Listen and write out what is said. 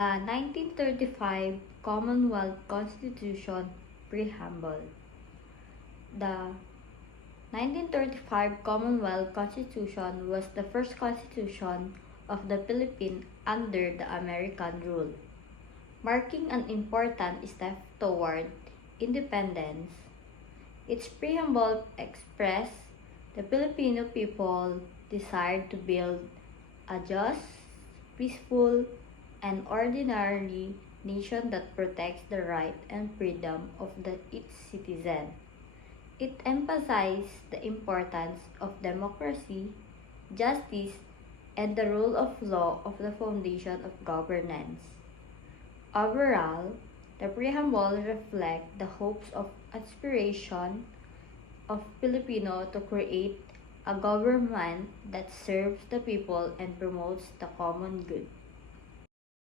The 1935 Commonwealth Constitution Preamble. The 1935 Commonwealth Constitution was the first constitution of the Philippines under the American rule, marking an important step toward independence. Its preamble expressed the Filipino people desire to build a just, peaceful, and ordinary nation that protects the right and freedom of its citizens. It emphasized the importance of democracy, justice, and the rule of law of the foundation of governance. Overall, the preamble reflects the hopes of aspiration of Filipino to create a government that serves the people and promotes the common good.